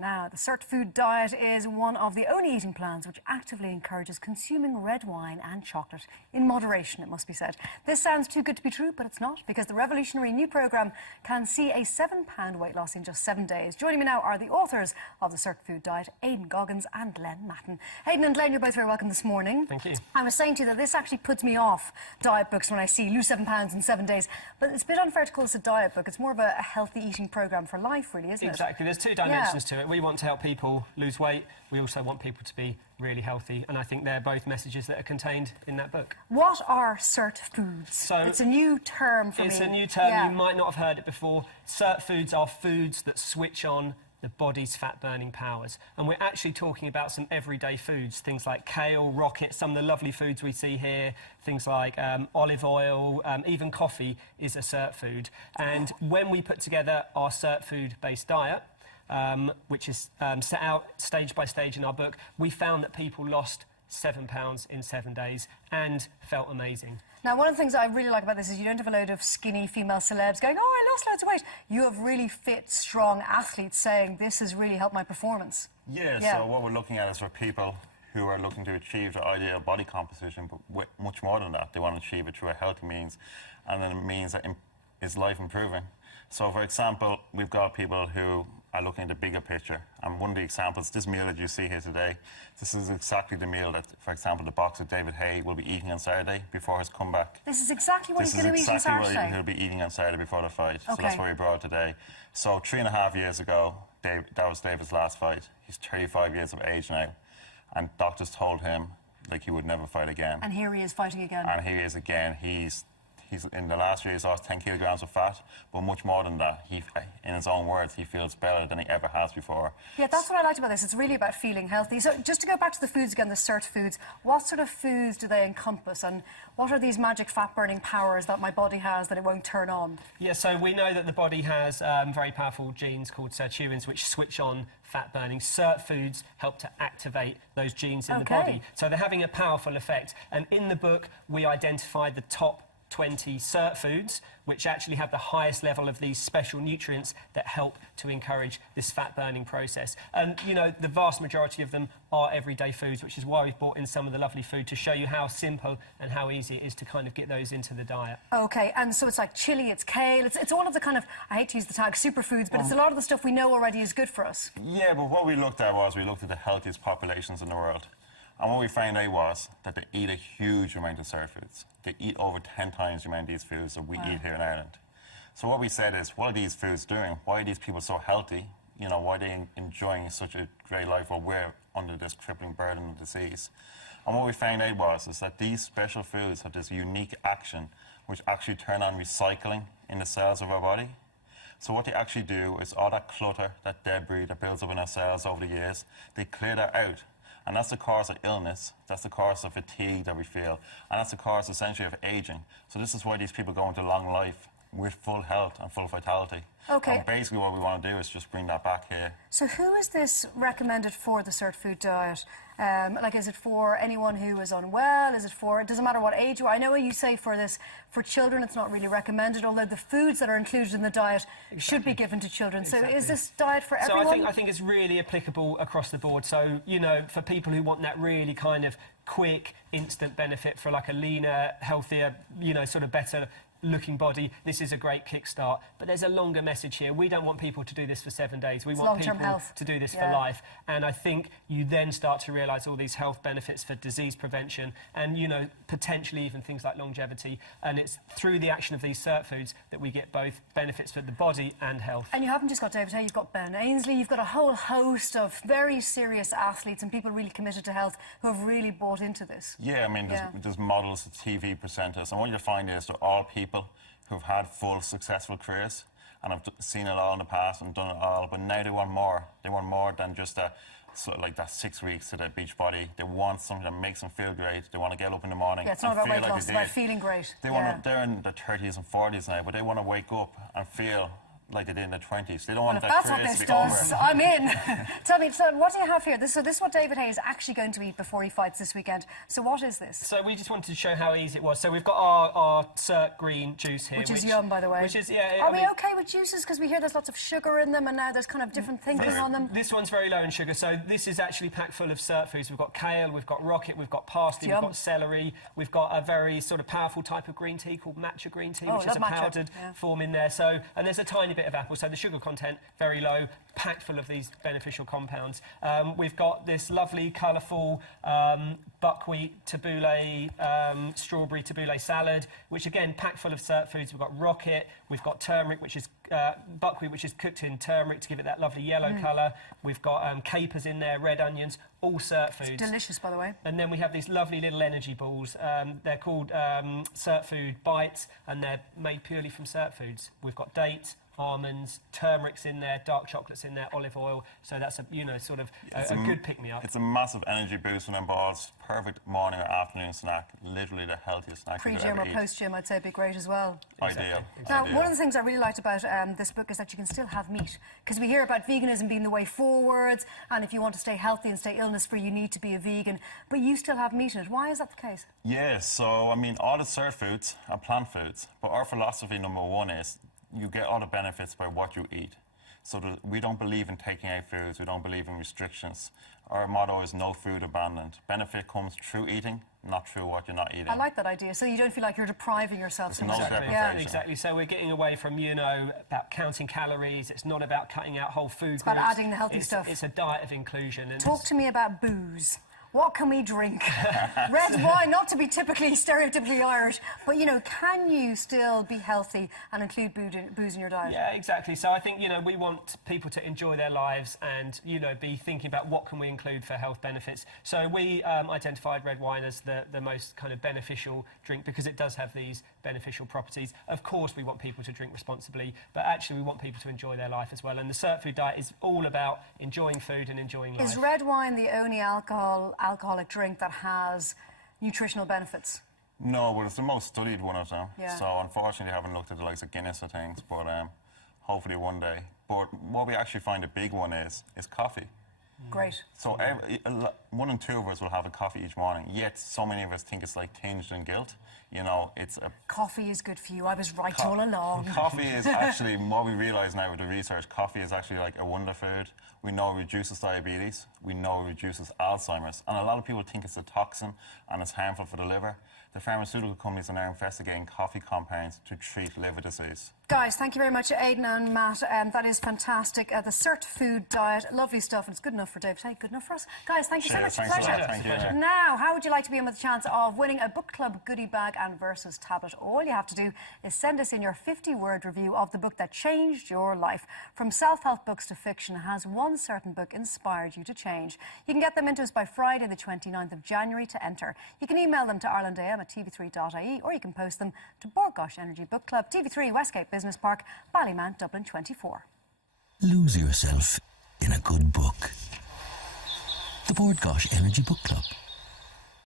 Now, the Sirt food diet is one of the only eating plans which actively encourages consuming red wine and chocolate, in moderation, it must be said. This sounds too good to be true, but it's not, because the revolutionary new programme can see a £7 weight loss in just 7 days. Joining me now are the authors of the Sirt food diet, Aidan Goggins and Glenn Matton. Aidan and Glenn, you're both very welcome this morning. Thank you. I was saying to you that this actually puts me off diet books when I see lose £7 in 7 days, but it's a bit unfair to call this a diet book. It's more of a healthy eating programme for life, really, isn't it? Exactly. There's two dimensions to it. We want to help people lose weight. We also want people to be really healthy, and I think they're both messages that are contained in that book. What are Sirt foods? So it's a new term for me. It's a new term. You might not have heard it before. Sirt foods are foods that switch on the body's fat-burning powers. And we're actually talking about some everyday foods, things like kale, rocket, some of the lovely foods we see here, things like olive oil, even coffee is a Sirt food. And when we put together our Sirt food-based diet, which is set out stage by stage in our book, we found that people lost £7 in 7 days and felt amazing. Now, one of the things I really like about this is you don't have a load of skinny female celebs going, oh, I lost loads of weight. You have really fit, strong athletes saying, this has really helped my performance. Yeah, so what we're looking at is for people who are looking to achieve the ideal body composition, but much more than that. They want to achieve it through a healthy means, and then it means that is life improving. So, for example, we've got people who are looking at the bigger picture. And one of the examples, this meal that you see here today, this is exactly the meal that, for example, the boxer David Haye will be eating on Saturday before his comeback. This is exactly what he's going to eat on Saturday? This is exactly what he'll be eating on Saturday before the fight. Okay. So that's what we brought today. So 3.5 years ago, that was David's last fight. He's 35 years of age now. And doctors told him, like, he would never fight again. And here he is fighting again. And here he is again. He's in the last year, he's lost 10 kilograms of fat, but much more than that. In his own words, he feels better than he ever has before. Yeah, that's what I liked about this. It's really about feeling healthy. So just to go back to the foods again, the Sirt foods, what sort of foods do they encompass, and what are these magic fat-burning powers that my body has that it won't turn on? Yeah, so we know that the body has very powerful genes called sirtuins, which switch on fat burning. Sirt foods help to activate those genes in the body. So they're having a powerful effect. And in the book, we identified the top 20 Sirt foods, which actually have the highest level of these special nutrients that help to encourage this fat-burning process. And, you know, the vast majority of them are everyday foods, which is why we've brought in some of the lovely food to show you how simple and how easy it is to kind of get those into the diet. OK, and so it's like chili, it's kale, it's all of the kind of, I hate to use the tag superfoods, but it's a lot of the stuff we know already is good for us. Yeah, but what we looked at was, we looked at the healthiest populations in the world. And what we found out was that they eat a huge amount of Sirt foods. They eat over 10 times the amount of these foods that we eat here in Ireland. So what we said is, what are these foods doing? Why are these people so healthy? You know, why are they enjoying such a great life while we're under this crippling burden of disease? And what we found out is that these special foods have this unique action which actually turn on recycling in the cells of our body. So what they actually do is all that clutter, that debris that builds up in our cells over the years, they clear that out. And that's the cause of illness, that's the cause of fatigue that we feel, and that's the cause, essentially, of aging. So this is why these people go into long life with full health and full vitality. Okay. And basically what we want to do is just bring that back here. So who is this recommended for, the Sirt food diet? Like, is it for anyone who is unwell? Is it for, it doesn't matter what age you are? I know you say for this, for children it's not really recommended, although the foods that are included in the diet should be given to children. So is this diet for everyone? So I think it's really applicable across the board. So, you know, for people who want that really kind of quick, instant benefit for like a leaner, healthier, you know, sort of better looking body, this is a great kickstart. But there's a longer message here. We don't want people to do this for 7 days. We want people to do this for life. And I think you then start to realise all these health benefits for disease prevention and, you know, potentially even things like longevity. And it's through the action of these Sirt foods that we get both benefits for the body and health. And you haven't just got David Haye, you've got Ben Ainsley, you've got a whole host of very serious athletes and people really committed to health who have really bought into this. Yeah, I mean, there's models, TV presenters, and what you'll find is they're all people who've had full, successful careers and have seen it all in the past and done it all, but now they want more. They want more than just like that 6 weeks to their beach body. They want something that makes them feel great. They want to get up in the morning. Yeah, it's not about weight loss, it's about feeling great. They're in their 30s and 40s now, but they want to wake up and feel like they did in the 20s. They don't want If that that's what craze this to be over. does, I'm in. Tell me, so what do you have here? So this is what David Hay is actually going to eat before he fights this weekend. So what is this? So we just wanted to show how easy it was. So we've got our Sirt green juice here. Which is yum, by the way. Which is, yeah. Are we okay with juices? Because we hear there's lots of sugar in them and now there's kind of different thinking on them. This one's very low in sugar. So this is actually packed full of Sirt foods. We've got kale, we've got rocket, we've got parsley, we've got celery. We've got a very sort of powerful type of green tea called matcha green tea, which is a powdered form in there. So, and there's a tiny bit of apple. So the sugar content, very low, packed full of these beneficial compounds. We've got this lovely, colourful buckwheat tabbouleh, strawberry tabbouleh salad, which again, packed full of Sirt foods. We've got rocket, we've got turmeric, which is buckwheat, which is cooked in turmeric to give it that lovely yellow colour. We've got capers in there, red onions, all Sirt foods. It's delicious, by the way. And then we have these lovely little energy balls. They're called Sirt Food Bites, and they're made purely from Sirt foods. We've got dates, almonds, turmeric's in there, dark chocolate's in there, olive oil. So that's a sort of a good pick-me-up. It's a massive energy boost in them balls. Perfect morning or afternoon snack. Literally the healthiest snack you could Pre-gym ever or eat. post-gym, I'd say it'd be great as well. Ideal. Now, Ideal. one of the things I really liked about this book is that you can still have meat. Because we hear about veganism being the way forwards, and if you want to stay healthy and stay illness-free, you need to be a vegan. But you still have meat in it. Why is that the case? Yeah, so, I mean, all the Sirt foods are plant foods. But our philosophy, number one, is you get all the benefits by what you eat. So we don't believe in taking out foods. We don't believe in restrictions. Our motto is no food abandoned. Benefit comes through eating, not through what you're not eating. I like that idea. So you don't feel like you're depriving yourself. It's no deprivation. Yeah. Exactly. So we're getting away from, about counting calories. It's not about cutting out whole food It's about groups. adding the healthy stuff. It's a diet of inclusion. And Talk to me about booze. What can we drink? Red wine, not to be stereotypically Irish, but, can you still be healthy and include booze in your diet? Yeah, exactly. So I think, we want people to enjoy their lives and, be thinking about what can we include for health benefits. So we identified red wine as the most kind of beneficial drink because it does have these beneficial properties. Of course, we want people to drink responsibly, but actually we want people to enjoy their life as well. And the Sirt Food diet is all about enjoying food and enjoying life. Is red wine the only alcoholic drink that has nutritional benefits? No, but it's the most studied one of them. Yeah. So unfortunately I haven't looked at the likes of Guinness or things, but hopefully one day. But what we actually find a big one is coffee. Great. So one in two of us will have a coffee each morning, yet so many of us think it's like tinged in guilt. It's a... Coffee is good for you. I was right all along. Coffee is actually, what we realise now with the research, coffee is actually like a wonder food. We know it reduces diabetes, we know it reduces Alzheimer's, and a lot of people think it's a toxin and it's harmful for the liver. The pharmaceutical companies are now investigating coffee compounds to treat liver disease. Guys, thank you very much, Aidan and Matt. That is fantastic. The Sirt Food diet, lovely stuff, and it's good enough for David. Hey, good enough for us. Guys, thank you so much. Thanks a Pleasure. lot. Thank you. Now, how would you like to be in with the chance of winning a book club goodie bag and Versus tablet? All you have to do is send us in your 50-word review of the book that changed your life. From self-help books to fiction, has one certain book inspired you to change? You can get them into us by Friday, the 29th of January to enter. You can email them to irelandam@tv3.ie, or you can post them to Bord Gáis Energy Book Club, TV3 Westgate Business Park, Ballymount, Dublin 24. Lose yourself in a good book. The Bord Gáis Energy Book Club.